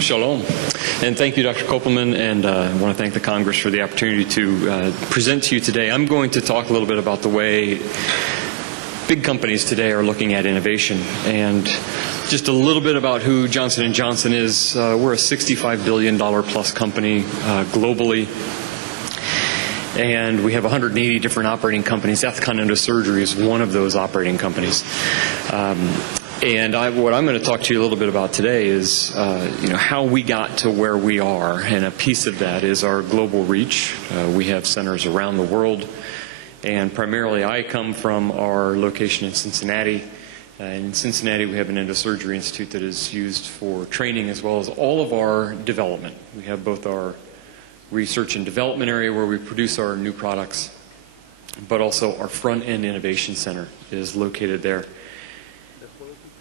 Shalom. And thank you, Dr. Kopelman, and I want to thank the Congress for the opportunity to present to you today. I'm going to talk a little bit about the way big companies today are looking at innovation, and just a little bit about who Johnson & Johnson is. We're a $65 billion plus company globally, and we have 180 different operating companies. Ethicon Endosurgery is one of those operating companies. And what I'm going to talk to you a little bit about today is how we got to where we are, and a piece of that is our global reach. We have centers around the world, and primarily I come from our location in Cincinnati. In Cincinnati we have an endosurgery institute that is used for training as well as all of our development. We have both our research and development area where we produce our new products, but also our front-end innovation center is located there.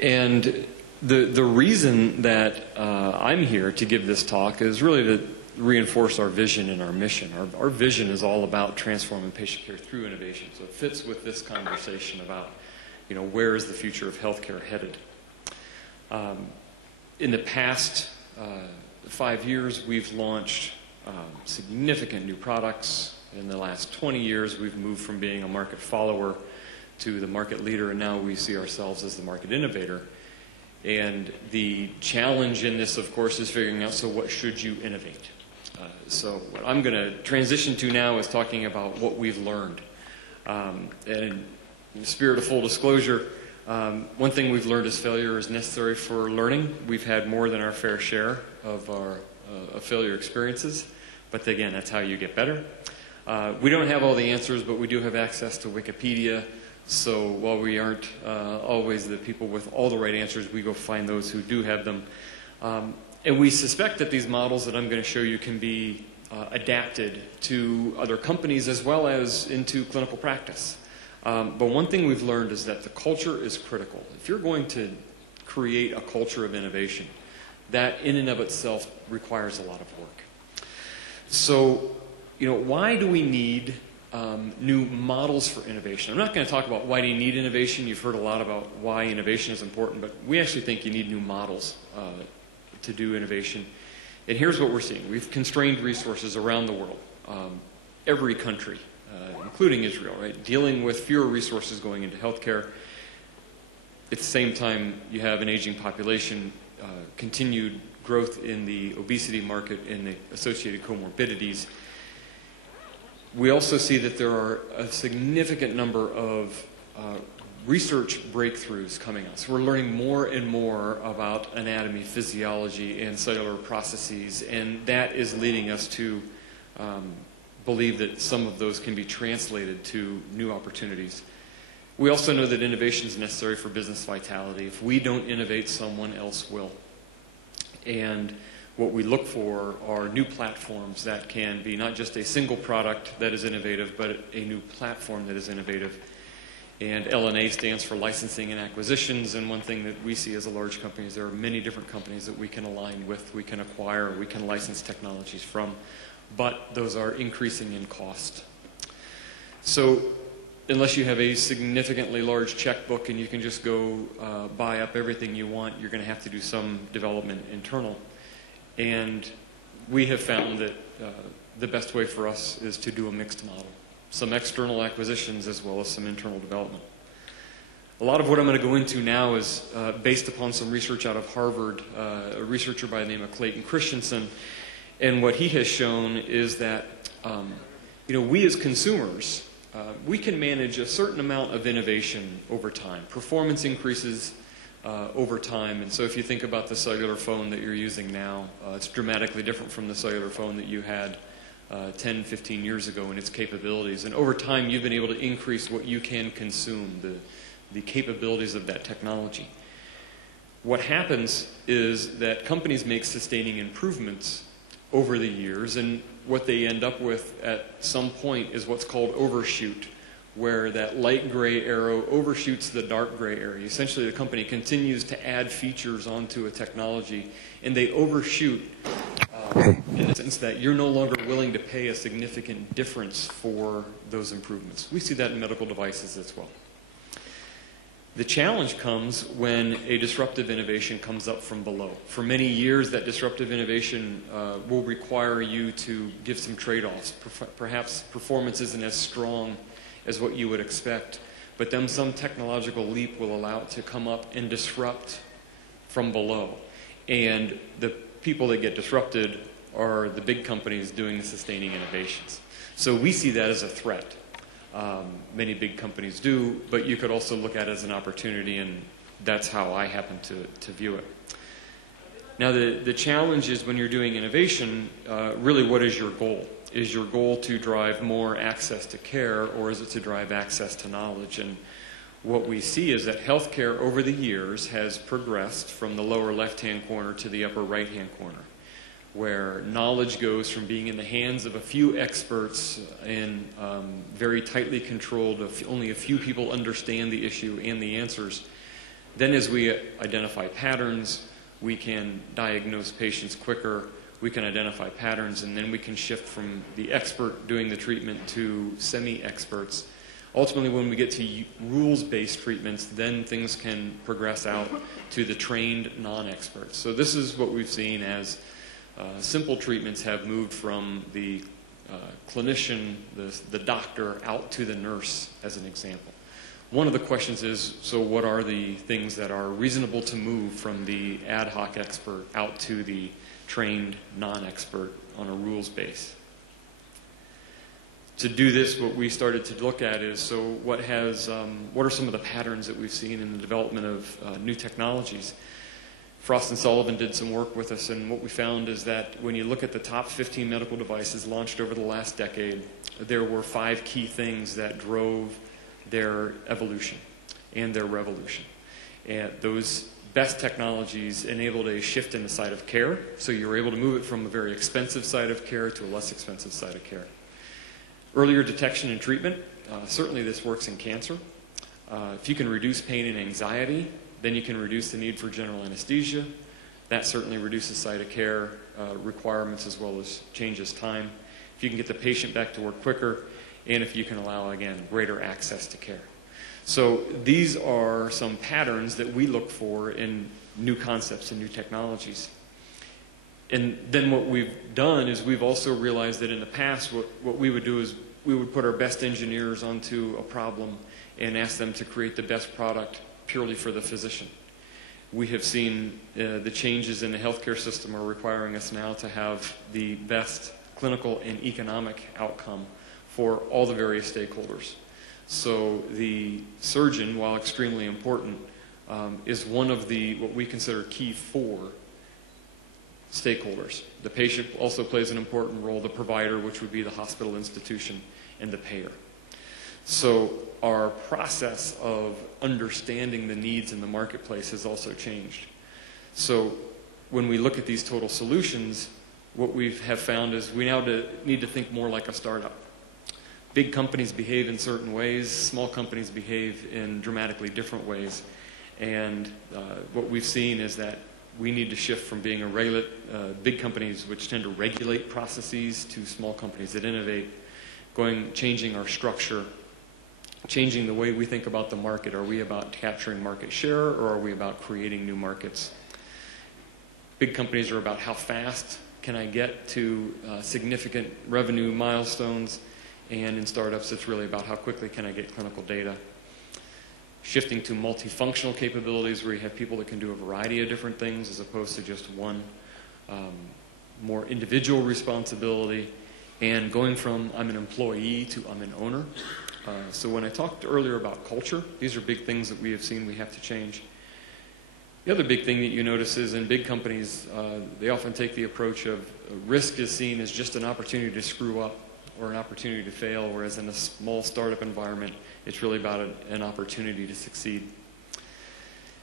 And the reason that I'm here to give this talk is really to reinforce our vision and our mission. Our vision is all about transforming patient care through innovation. So it fits with this conversation about, where is the future of healthcare headed? In the past 5 years, we've launched significant new products. In the last 20 years, we've moved from being a market follower to the market leader, and now we see ourselves as the market innovator. And the challenge in this, of course, is figuring out, so what should you innovate? So what I'm going to transition to now is talking about what we've learned. And in the spirit of full disclosure, one thing we've learned is failure is necessary for learning. We've had more than our fair share of our failure experiences, but again, that's how you get better. We don't have all the answers, but we do have access to Wikipedia. So while we aren't always the people with all the right answers, we go find those who do have them. And we suspect that these models that I'm going to show you can be adapted to other companies as well as into clinical practice. But one thing we've learned is that the culture is critical. If you're going to create a culture of innovation, that in and of itself requires a lot of work. So, why do we need new models for innovation? I'm not going to talk about why do you need innovation. You've heard a lot about why innovation is important, but we actually think you need new models to do innovation. And here's what we're seeing. We've constrained resources around the world, every country, including Israel, right, dealing with fewer resources going into healthcare. At the same time, you have an aging population, continued growth in the obesity market and the associated comorbidities. We also see that there are a significant number of research breakthroughs coming out. So we're learning more and more about anatomy, physiology, and cellular processes, and that is leading us to believe that some of those can be translated to new opportunities. We also know that innovation is necessary for business vitality. If we don't innovate, someone else will. And what we look for are new platforms that can be not just a single product that is innovative, but a new platform that is innovative. And L&A stands for licensing and acquisitions, and one thing that we see as a large company is there are many different companies that we can align with, we can acquire, we can license technologies from, but those are increasing in cost. So unless you have a significantly large checkbook and you can just go buy up everything you want, you're going to have to do some development internal. And we have found that the best way for us is to do a mixed model. Some external acquisitions as well as some internal development. A lot of what I'm going to go into now is based upon some research out of Harvard, a researcher by the name of Clayton Christensen. And what he has shown is that we as consumers, we can manage a certain amount of innovation over time. Performance increases over time. And so if you think about the cellular phone that you're using now, it's dramatically different from the cellular phone that you had 10, 15 years ago in its capabilities. And over time, you've been able to increase what you can consume, the capabilities of that technology. What happens is that companies make sustaining improvements over the years, and what they end up with at some point is what's called overshoot, where that light gray arrow overshoots the dark gray area. Essentially, the company continues to add features onto a technology, and they overshoot in the sense that you're no longer willing to pay a significant difference for those improvements. We see that in medical devices as well. The challenge comes when a disruptive innovation comes up from below. For many years, that disruptive innovation will require you to give some trade-offs. Perhaps performance isn't as strong as what you would expect, but then some technological leap will allow it to come up and disrupt from below. And the people that get disrupted are the big companies doing the sustaining innovations. So we see that as a threat. Many big companies do, but you could also look at it as an opportunity, and that's how I happen to view it. Now, the challenge is when you're doing innovation, really what is your goal? Is your goal to drive more access to care, or is it to drive access to knowledge? And what we see is that healthcare over the years has progressed from the lower left-hand corner to the upper right-hand corner, where knowledge goes from being in the hands of a few experts and very tightly controlled, only a few people understand the issue and the answers. Then as we identify patterns, we can diagnose patients quicker, we can identify patterns, and then we can shift from the expert doing the treatment to semi-experts. Ultimately, when we get to rules-based treatments, then things can progress out to the trained non-experts. So this is what we've seen as simple treatments have moved from the clinician, the doctor, out to the nurse, as an example. One of the questions is, so what are the things that are reasonable to move from the ad hoc expert out to the trained non-expert on a rules base? To do this, what we started to look at is, so what are some of the patterns that we've seen in the development of new technologies? Frost and Sullivan did some work with us, and what we found is that when you look at the top 15 medical devices launched over the last decade, there were 5 key things that drove their evolution and their revolution. And those best technologies enabled a shift in the site of care, so you were able to move it from a very expensive site of care to a less expensive site of care. Earlier detection and treatment, certainly this works in cancer. If you can reduce pain and anxiety, then you can reduce the need for general anesthesia. That certainly reduces site of care requirements as well as changes time. If you can get the patient back to work quicker, and if you can allow, again, greater access to care. So these are some patterns that we look for in new concepts and new technologies. And then what we've done is we've also realized that in the past what we would do is we would put our best engineers onto a problem and ask them to create the best product purely for the physician. We have seen the changes in the healthcare system are requiring us now to have the best clinical and economic outcome for all the various stakeholders. So the surgeon, while extremely important, is one of the what we consider key 4 stakeholders. The patient also plays an important role, the provider, which would be the hospital institution, and the payer. So our process of understanding the needs in the marketplace has also changed. So when we look at these total solutions, what we have found is we now need to think more like a startup. Big companies behave in certain ways, small companies behave in dramatically different ways. And what we've seen is that we need to shift from being big companies which tend to regulate processes to small companies that innovate, changing our structure, changing the way we think about the market. Are we about capturing market share, or are we about creating new markets? Big companies are about how fast can I get to significant revenue milestones, and in startups it's really about how quickly can I get clinical data. Shifting to multifunctional capabilities where you have people that can do a variety of different things as opposed to just one. More individual responsibility, and going from I'm an employee to I'm an owner. So when I talked earlier about culture, these are big things that we have seen we have to change. The other big thing that you notice is in big companies, they often take the approach of risk is seen as just an opportunity to screw up or an opportunity to fail, whereas in a small startup environment, it's really about an opportunity to succeed.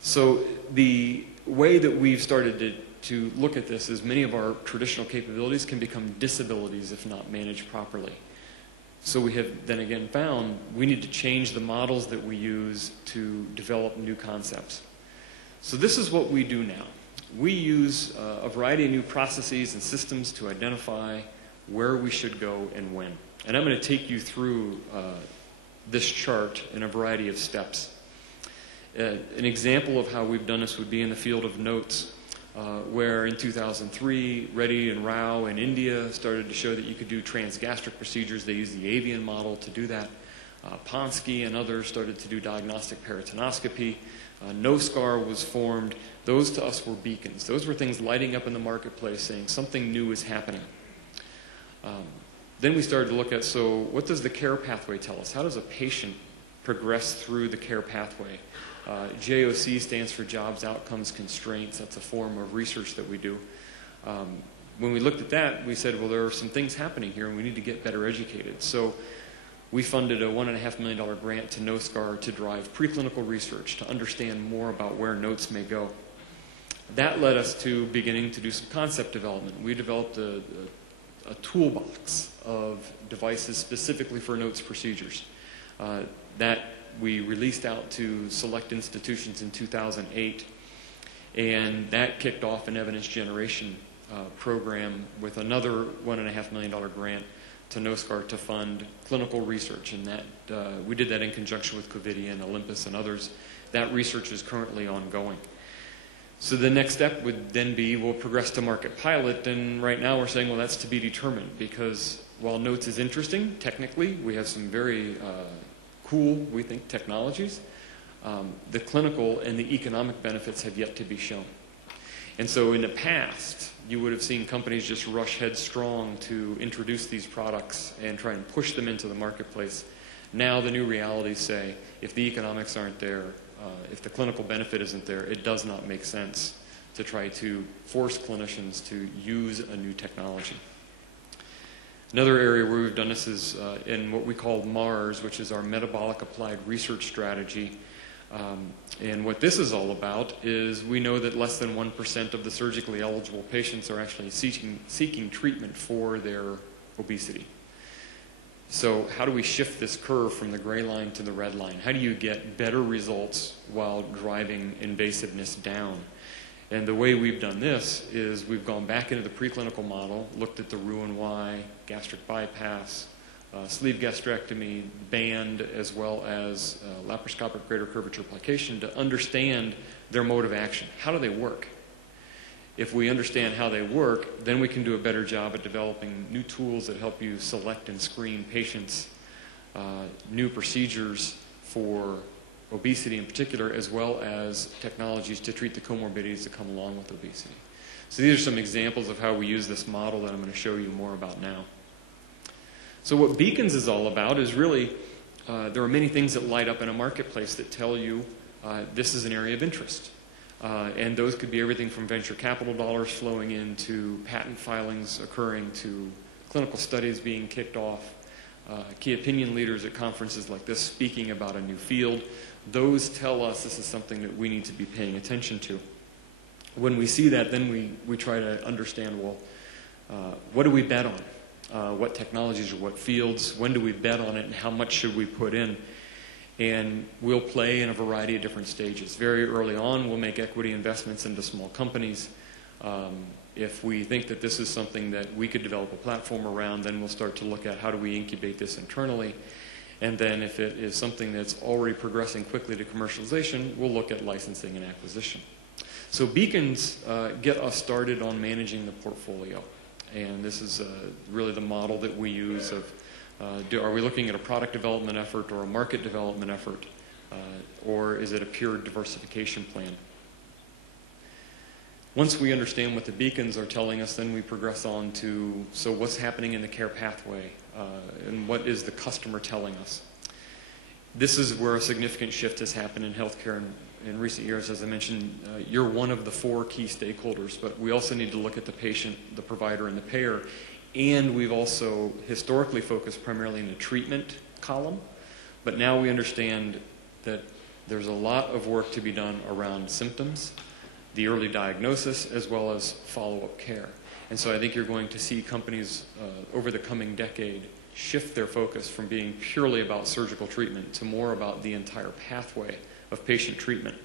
So the way that we've started to look at this is many of our traditional capabilities can become disabilities if not managed properly. So we have then again found we need to change the models that we use to develop new concepts. So this is what we do now. We use a variety of new processes and systems to identify where we should go and when. And I'm going to take you through this chart in a variety of steps. An example of how we've done this would be in the field of notes, where in 2003, Reddy and Rao in India started to show that you could do transgastric procedures. They used the avian model to do that. Ponsky and others started to do diagnostic peritonoscopy. NoScar was formed. Those to us were beacons. Those were things lighting up in the marketplace saying something new is happening. Then we started to look at, so what does the care pathway tell us? How does a patient progress through the care pathway? JOC stands for Jobs, Outcomes, Constraints. That's a form of research that we do. When we looked at that, we said, well, there are some things happening here and we need to get better educated. So we funded a $1.5 million grant to NoScar to drive preclinical research to understand more about where notes may go. That led us to beginning to do some concept development. We developed a toolbox of devices specifically for notes procedures that we released out to select institutions in 2008, and that kicked off an evidence generation program with another $1.5 million grant to NoScar to fund clinical research, and that we did that in conjunction with Covidian, Olympus, and others. That research is currently ongoing. So the next step would then be we'll progress to market pilot, and right now we're saying, well, that's to be determined, because while notes is interesting technically, we have some very cool, we think, technologies. The clinical and the economic benefits have yet to be shown. And so in the past, you would have seen companies just rush headstrong to introduce these products and try and push them into the marketplace. Now the new realities say, if the economics aren't there, if the clinical benefit isn't there, it does not make sense to try to force clinicians to use a new technology. Another area where we've done this is in what we call MARS, which is our Metabolic Applied Research Strategy. And what this is all about is we know that less than 1% of the surgically eligible patients are actually seeking treatment for their obesity. So how do we shift this curve from the gray line to the red line? How do you get better results while driving invasiveness down? And the way we've done this is we've gone back into the preclinical model, looked at the Roux-en-Y, gastric bypass, sleeve gastrectomy, band, as well as laparoscopic greater curvature plication to understand their mode of action. How do they work? If we understand how they work, then we can do a better job at developing new tools that help you select and screen patients, new procedures for obesity in particular, as well as technologies to treat the comorbidities that come along with obesity. So these are some examples of how we use this model that I'm going to show you more about now. So what Beacons is all about is really, there are many things that light up in a marketplace that tell you this is an area of interest. And those could be everything from venture capital dollars flowing in to patent filings occurring to clinical studies being kicked off, key opinion leaders at conferences like this speaking about a new field. Those tell us this is something that we need to be paying attention to. When we see that, then we try to understand, well, what do we bet on? What technologies or what fields? When do we bet on it, and how much should we put in? And we'll play in a variety of different stages. Very early on, we'll make equity investments into small companies. If we think that this is something that we could develop a platform around, then we'll start to look at how do we incubate this internally. And then if it is something that's already progressing quickly to commercialization, we'll look at licensing and acquisition. So Beacons get us started on managing the portfolio. And this is really the model that we use of are we looking at a product development effort or a market development effort, or is it a pure diversification plan? Once we understand what the beacons are telling us, then we progress on to, so what's happening in the care pathway, and what is the customer telling us? This is where a significant shift has happened in healthcare in recent years. As I mentioned, you're one of the 4 key stakeholders, but we also need to look at the patient, the provider, and the payer. And we've also historically focused primarily in the treatment column, but now we understand that there's a lot of work to be done around symptoms, the early diagnosis, as well as follow-up care. And so I think you're going to see companies over the coming decade shift their focus from being purely about surgical treatment to more about the entire pathway of patient treatment.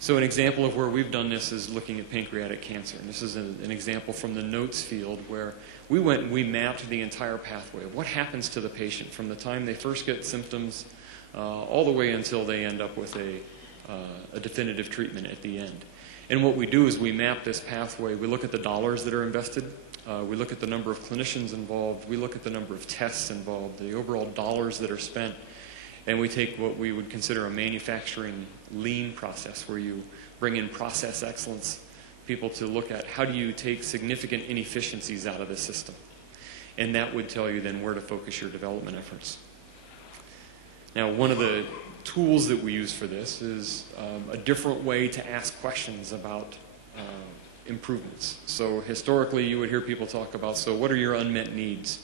So an example of where we've done this is looking at pancreatic cancer. And this is an example from the notes field where we went and we mapped the entire pathway of what happens to the patient from the time they first get symptoms all the way until they end up with a a definitive treatment at the end. And what we do is we map this pathway. We look at the dollars that are invested. We look at the number of clinicians involved. We look at the number of tests involved, the overall dollars that are spent. And we take what we would consider a manufacturing lean process, where you bring in process excellence people to look at how do you take significant inefficiencies out of the system. And that would tell you then where to focus your development efforts. Now, one of the tools that we use for this is a different way to ask questions about improvements. So historically, you would hear people talk about, so what are your unmet needs?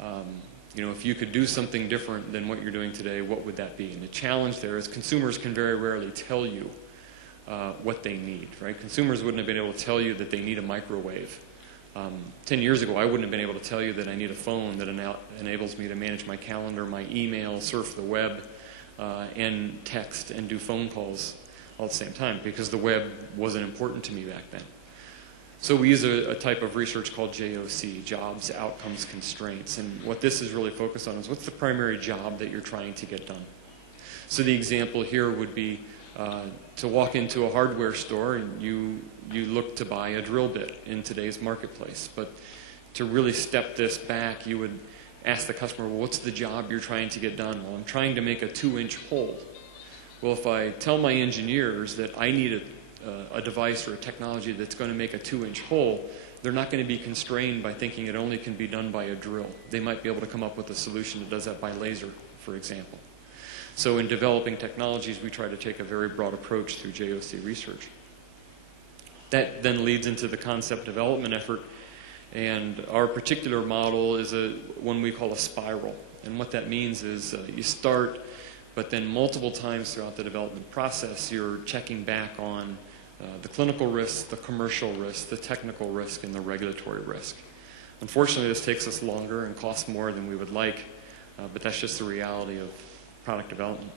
You know, if you could do something different than what you're doing today, what would that be? And the challenge there is consumers can very rarely tell you what they need, right? Consumers wouldn't have been able to tell you that they need a microwave. 10 years ago, I wouldn't have been able to tell you that I need a phone that enables me to manage my calendar, my email, surf the web, and text and do phone calls all at the same time, because the web wasn't important to me back then. So we use a type of research called JOC, Jobs, Outcomes, Constraints. And what this is really focused on is what's the primary job that you're trying to get done. So the example here would be to walk into a hardware store and you look to buy a drill bit in today's marketplace. But to really step this back, you would ask the customer, well, what's the job you're trying to get done? Well, I'm trying to make a 2-inch hole. Well, if I tell my engineers that I need a device or a technology that's going to make a 2-inch hole, they're not going to be constrained by thinking it only can be done by a drill. They might be able to come up with a solution that does that by laser, for example. So in developing technologies, we try to take a very broad approach through JOC research. That then leads into the concept development effort. And our particular model is one we call a spiral. And what that means is you start, but then multiple times throughout the development process, you're checking back on the clinical risk, the commercial risk, the technical risk, and the regulatory risk. Unfortunately, this takes us longer and costs more than we would like, but that's just the reality of product development.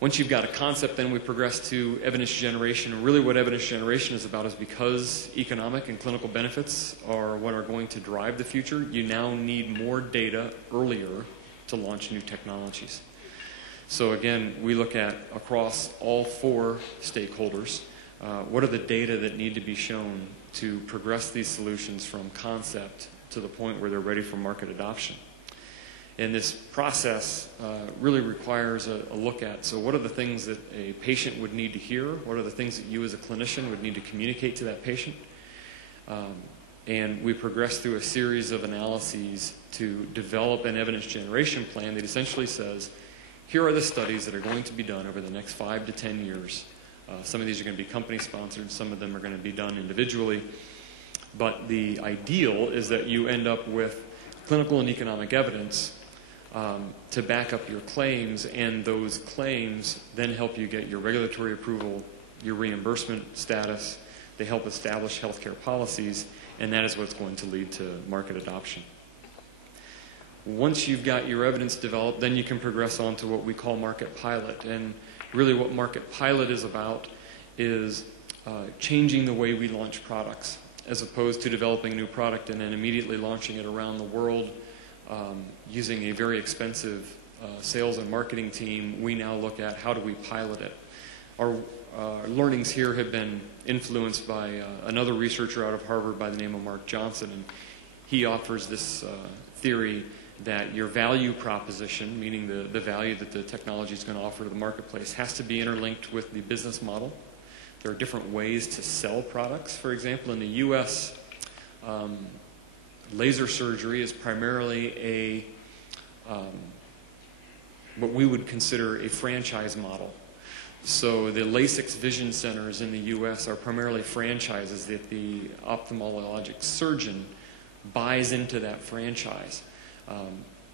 Once you've got a concept, then we progress to evidence generation. And really what evidence generation is about is, because economic and clinical benefits are what are going to drive the future, you now need more data earlier to launch new technologies. So again, we look at across all 4 stakeholders, what are the data that need to be shown to progress these solutions from concept to the point where they're ready for market adoption. And this process really requires a look at, so what are the things that a patient would need to hear? What are the things that you as a clinician would need to communicate to that patient? And we progress through a series of analyses to develop an evidence generation plan that essentially says, here are the studies that are going to be done over the next 5 to 10 years. Some of these are going to be company-sponsored. Some of them are going to be done individually. But the ideal is that you end up with clinical and economic evidence to back up your claims, and those claims then help you get your regulatory approval, your reimbursement status. They help establish healthcare policies, and that is what's going to lead to market adoption. Once you've got your evidence developed, then you can progress on to what we call market pilot. And really what market pilot is about is changing the way we launch products, as opposed to developing a new product and then immediately launching it around the world using a very expensive sales and marketing team. We now look at how do we pilot it. Our learnings here have been influenced by another researcher out of Harvard by the name of Mark Johnson, and he offers this theory that your value proposition, meaning the value that the technology is going to offer to the marketplace, has to be interlinked with the business model. There are different ways to sell products. For example, in the U.S., laser surgery is primarily what we would consider a franchise model. So the LASIK vision centers in the U.S. are primarily franchises that the ophthalmologic surgeon buys into that franchise.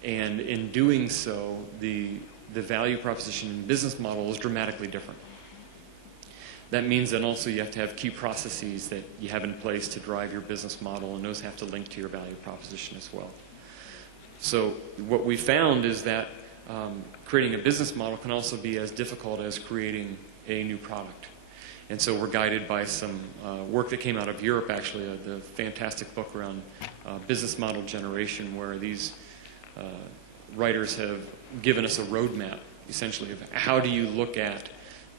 And in doing so, the value proposition and business model is dramatically different. That means that also you have to have key processes that you have in place to drive your business model, and those have to link to your value proposition as well. So what we found is that creating a business model can also be as difficult as creating a new product. And so we're guided by some work that came out of Europe, actually, the fantastic book around business model generation, where these writers have given us a roadmap, essentially, of how do you look at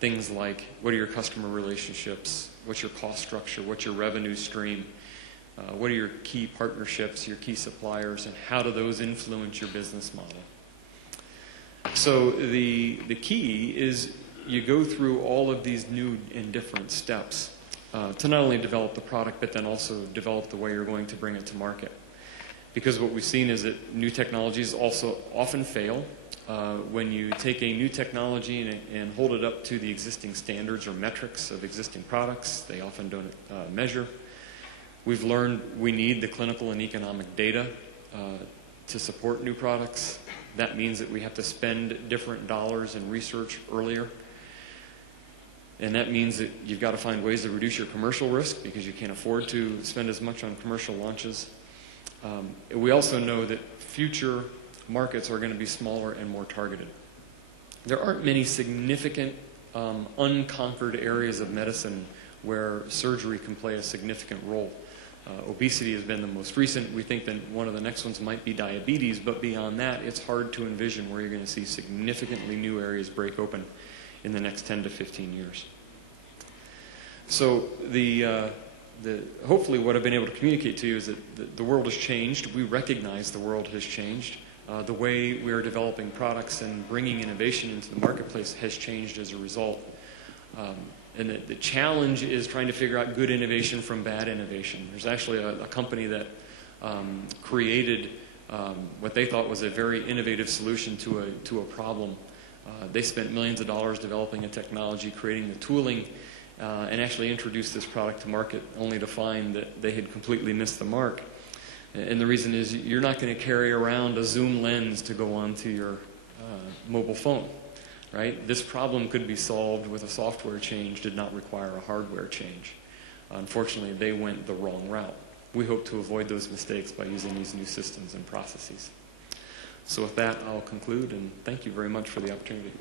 things like what are your customer relationships, what's your cost structure, what's your revenue stream, what are your key partnerships, your key suppliers, and how do those influence your business model. So the key is you go through all of these new and different steps to not only develop the product, but then also develop the way you're going to bring it to market. Because what we've seen is that new technologies also often fail. When you take a new technology and hold it up to the existing standards or metrics of existing products, they often don't measure. We've learned we need the clinical and economic data to support new products. That means that we have to spend different dollars in research earlier. And that means that you've got to find ways to reduce your commercial risk because you can't afford to spend as much on commercial launches. We also know that future markets are going to be smaller and more targeted. There aren't many significant unconquered areas of medicine where surgery can play a significant role. Obesity has been the most recent. We think that one of the next ones might be diabetes, but beyond that, it's hard to envision where you're going to see significantly new areas break open in the next 10 to 15 years. So hopefully what I've been able to communicate to you is that the world has changed. We recognize the world has changed. The way we are developing products and bringing innovation into the marketplace has changed as a result. And the challenge is trying to figure out good innovation from bad innovation. There's actually a company that created what they thought was a very innovative solution to a problem. They spent millions of dollars developing a technology, creating the tooling, and actually introduced this product to market only to find that they had completely missed the mark. And the reason is you're not going to carry around a zoom lens to go onto your mobile phone, right? This problem could be solved with a software change, did not require a hardware change. Unfortunately, they went the wrong route. We hope to avoid those mistakes by using these new systems and processes. So with that, I'll conclude, and thank you very much for the opportunity.